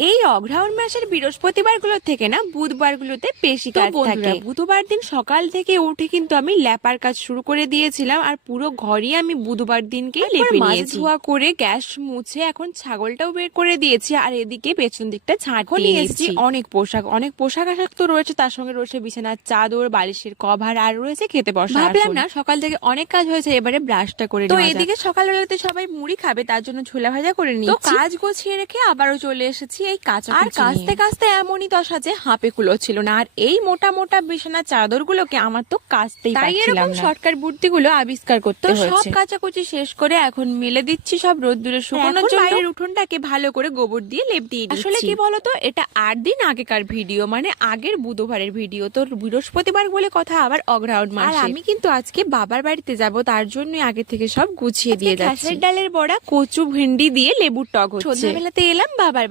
E অগ্রহায়ণ মাসের বৃহস্পতিবারগুলোর থেকে না বুধবার গুলোতে বেশি কাজ থাকে। বুধবার দিন সকাল থেকে উঠে কিন্তু আমি ল্যাপার কাজ শুরু করে দিয়েছিলাম আর পুরো ঘরই আমি বুধবার দিনকে লেপে নিয়েছি। ধোয়া করে গ্যাস মুছে এখন ছাগলটাও বের করে দিয়েছি আর এদিকে পেছন দিকটা ছাড় এখন দিয়ে এসেছি এসেছি অনেক পোশাক অনেক পোশাক আশাক তো রয়েছে তার সঙ্গে রয়েছে বিছানার চাদর বালিশের কভার আর রয়েছে খেতে বসা ভাবলাম না সকাল থেকে অনেক কাজ হয়েছে এবারে ব্রাশটা করে তো এদিকে সকালবেলাতে সবাই মুড়ি খাবে তার জন্য ছোলা ভাজা করে তো কাজ গোছিয়ে রেখে আবারও চলে এসেছি এই কাঁচা আর কাঁচতে কাঁচতে এমনই দশা যে হাঁপে কুলো ছিল না। আর এই মোটা মোটা বিছানার চাদর গুলোকে আমার তো কাচতেই তাই এরকম শর্টকাট বুদ্ধিগুলো আবিষ্কার করতে হয়েছে। সব কাচাকুচি শেষ করে এখন মেলে দিচ্ছি সব রোদ্দুরে শুকনোর জন্য। বাইরের উঠোনটাকে ভালো করে গোবর দিয়ে লেপ দিয়ে দিচ্ছি। আসলে কি বলতো এটা আট দিন আগেকার ভিডিও মানে আগের বুধবারের ভিডিও। তো বৃহস্পতিবার বলে কথা আবার অগ্রহায়ণ মাস। আর আমি কিন্তু আজকে বাবার বাড়িতে যাব তার জন্য আগে থেকে সব গুছিয়ে দিয়ে যাচ্ছি। ডালের বড়া কচু ভেন্ডি দিয়ে লেবুর টক হচ্ছে। সন্ধ্যাবেলাতে এলাম বাবার